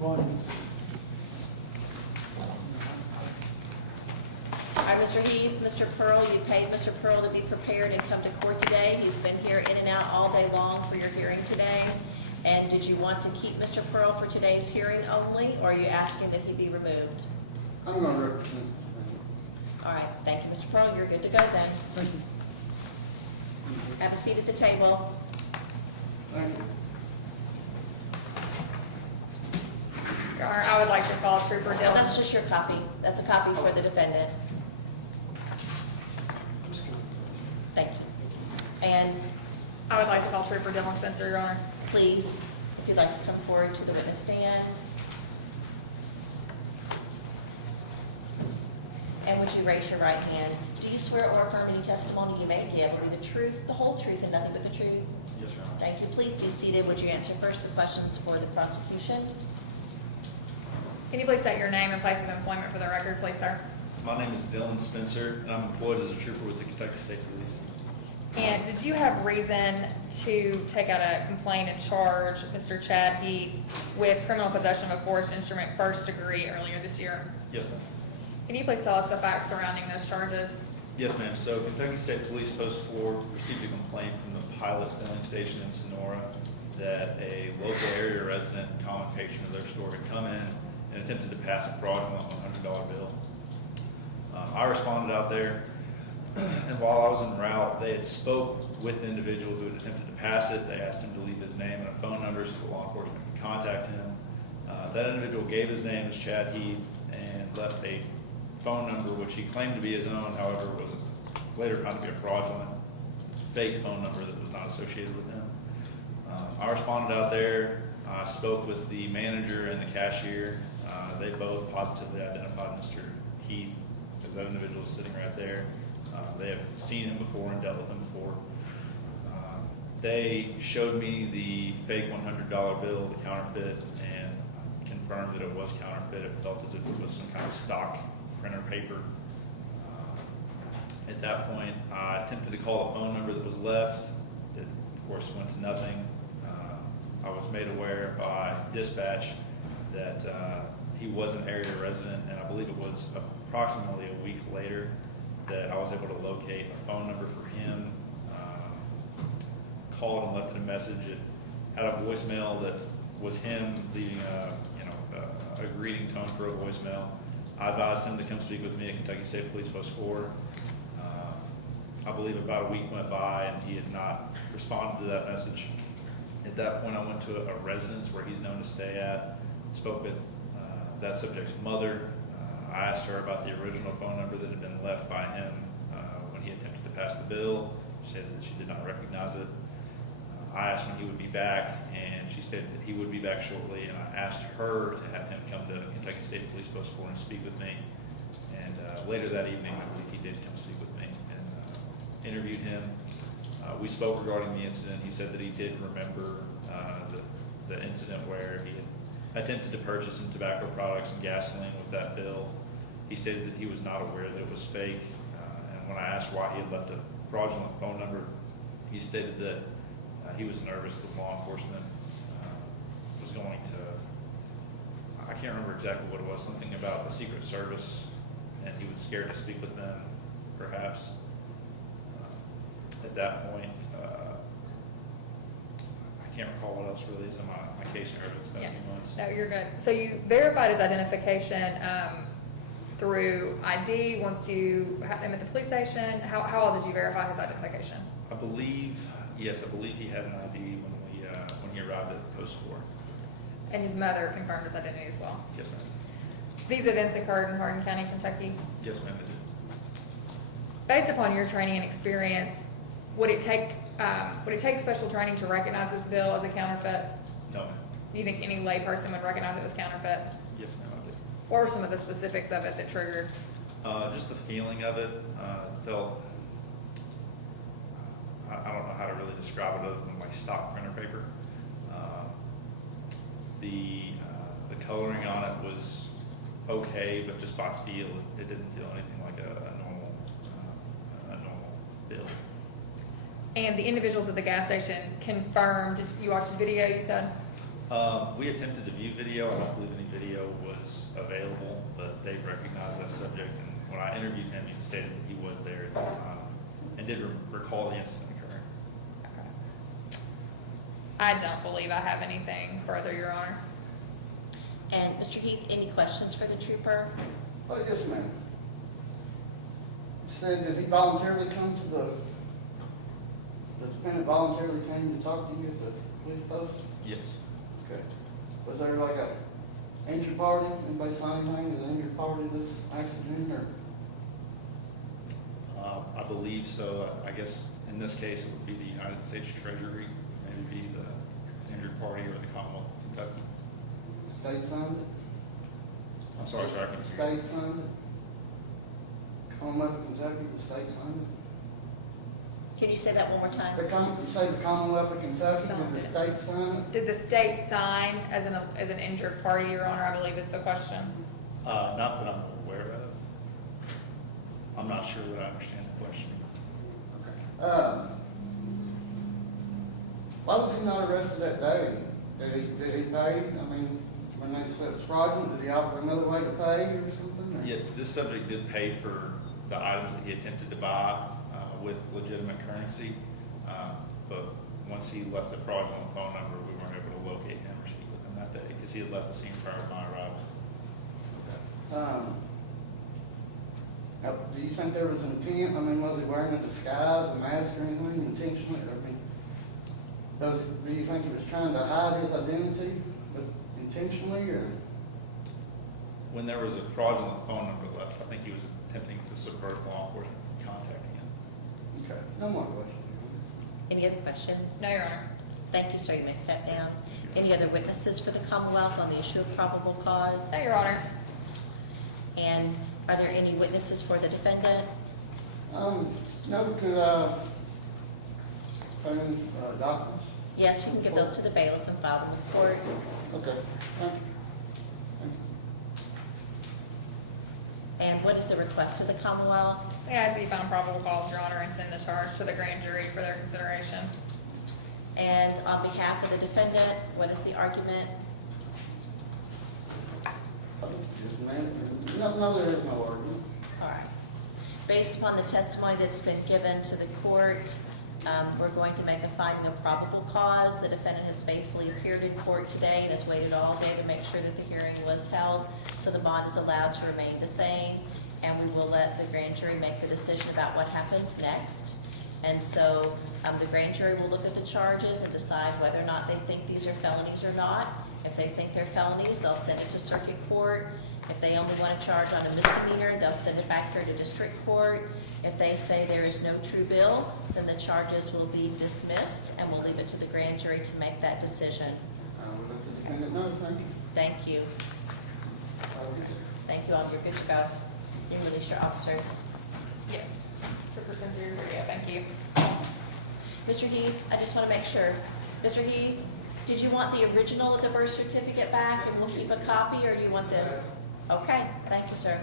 runs. All right, Mr. Heath, Mr. Pearl, you paid Mr. Pearl to be prepared and come to court today. He's been here in and out all day long for your hearing today. And did you want to keep Mr. Pearl for today's hearing only, or are you asking that he be removed? I'm going to represent him. All right, thank you, Mr. Pearl. You're good to go then. Thank you. Have a seat at the table. Thank you. Your Honor, I would like to call Trooper Dillon. That's just your copy. That's a copy for the defendant. Thank you. And I would like to call Trooper Dillon Spencer, Your Honor. please, if you'd like to come forward to the witness stand. And would you raise your right hand? Do you swear or affirm any testimony you may give will be the truth, the whole truth, and nothing but the truth? Yes, Your Honor. Thank you. Please be seated. Would you answer first the questions for the prosecution? Can you please state your name and place of employment for the record, please, sir? My name is Dylan Spencer, and I'm employed as a trooper with the Kentucky State Police. And did you have reason to take out a complaint and charge Mr. Chad Heath with criminal possession of a forged instrument first degree earlier this year? Yes, ma'am. Can you please tell us the facts surrounding those charges? Yes, ma'am. So Kentucky State Police Post 4 received a complaint from the Pilot Filling Station in Sonora that a local area resident and common patient of their store had come in and attempted to pass a fraudulent $100 bill. I responded out there, and while I was en route, they had spoke with the individual who had attempted to pass it. They asked him to leave his name and a phone number so the law enforcement could contact him. That individual gave his name as Chad Heath and left a phone number which he claimed to be his own, however, was later found to be a fraudulent, fake phone number that was not associated with him. I responded out there, I spoke with the manager and the cashier. They both positively identified Mr. Heath as that individual is sitting right there. They have seen him before and dealt with him before. They showed me the fake $100 bill, the counterfeit, and confirmed that it was counterfeit. It felt as if it was some kind of stock printer paper. At that point, I attempted to call the phone number that was left. It, of course, went to nothing. I was made aware by dispatch that he was an area resident, and I believe it was approximately a week later that I was able to locate a phone number for him. Called and left a message. It had a voicemail that was him leaving a greeting tone for a voicemail. I advised him to come speak with me at Kentucky State Police Post 4. I believe about a week went by and he had not responded to that message. At that point, I went to a residence where he's known to stay at, spoke with that subject's mother. I asked her about the original phone number that had been left by him when he attempted to pass the bill. She said that she did not recognize it. I asked when he would be back, and she stated that he would be back shortly, and I asked her to have him come to Kentucky State Police Post 4 and speak with me. And later that evening, I believe he did come speak with me and interviewed him. We spoke regarding the incident. He said that he did remember the incident where he had attempted to purchase some tobacco products and gasoline with that bill. He stated that he was not aware that it was fake. And when I asked why he had left a fraudulent phone number, he stated that he was nervous that law enforcement was going to, I can't remember exactly what it was, something about the Secret Service, and he was scared to speak with them, perhaps. At that point, I can't recall what else really is in my case here. It's been a few months. No, you're good. So you verified his identification through ID once you had him at the police station. How all did you verify his identification? I believe he had an ID when he arrived at Post 4. And his mother confirmed his identity as well. Yes, ma'am. These events occurred in Hardin County, Kentucky. Yes, ma'am, it did. Based upon your training and experience, would it take special training to recognize this bill as a counterfeit? No, ma'am. Do you think any layperson would recognize it as counterfeit? Yes, ma'am, I did. What were some of the specifics of it that triggered? Just the feeling of it felt, I don't know how to really describe it other than like stock printer paper. The coloring on it was okay, but just by feel, it didn't feel anything like a normal bill. And the individuals at the gas station confirmed, did you watch the video you said? We attempted to view video. I don't believe any video was available, but they recognized that subject. And when I interviewed him, he stated that he was there at the time and did recall the incident occurring. Okay. I don't believe I have anything further, Your Honor. And Mr. Heath, any questions for the trooper? Oh, yes, ma'am. You said that he voluntarily come to the defendant voluntarily came to talk to you at the police post? Yes. Okay. Was there like a injured party? Anybody saw anything as an injured party this accident or? I believe so. I guess in this case, it would be the United States Treasury, maybe be the injured party or the Commonwealth of Kentucky. State signed it? I'm sorry, sir, I can't hear you. State signed it? Commonwealth of Kentucky, the state signed it? Can you say that one more time? You say the Commonwealth of Kentucky, did the state sign it? Did the state sign as an injured party, Your Honor, I believe is the question. Not that I'm aware of. I'm not sure that I understand the question. Why was he not arrested that day? Did he pay? I mean, when they said it was fraudulent, did he offer another way to pay or something? or- Yeah, this subject did pay for the items that he attempted to buy with legitimate currency, but once he left the fraudulent phone number, we weren't able to locate him or speak with him that day because he had left the scene prior to my arrival. Now, do you think there was intent? I mean, was he wearing a disguise, a mask or anything intentionally? I mean, do you think he was trying to hide his identity but intentionally or? When there was a fraudulent phone number left, I think he was attempting to subvert law enforcement from contacting him. Okay, no more questions. Any other questions? No, Your Honor. Thank you, sir. You may step down. Any other witnesses for the Commonwealth on the issue of probable cause? No, Your Honor. And are there any witnesses for the defendant? No, could, documents? Yes, you can give those to the bailiff and file them with court. Okay, thank you. And what is the request of the Commonwealth? They ask that you found probable cause, Your Honor, and send the charge to the grand jury for their consideration. And on behalf of the defendant, what is the argument? Just a minute. No, there is no argument. All right. Based upon the testimony that's been given to the court, we're going to make a finding of probable cause. The defendant has faithfully appeared in court today and has waited all day to make sure that the hearing was held, so the bond is allowed to remain the same, and we will let the grand jury make the decision about what happens next. And so the grand jury will look at the charges and decide whether or not they think these are felonies or not. If they think they're felonies, they'll send it to circuit court. If they only want to charge on a misdemeanor, they'll send it back here to district court. If they say there is no true bill, then the charges will be dismissed, and we'll leave it to the grand jury to make that decision. We'll let the defendant know, thank you. Thank you. Thank you all. You're good to go. You can release your officers. Yes. Trooper Spencer, you're good to go. Thank you. Mr. Heath, I just want to make sure. Mr. Heath, did you want the original of the birth certificate back and we'll keep a copy, or do you want this? Okay, thank you, sir.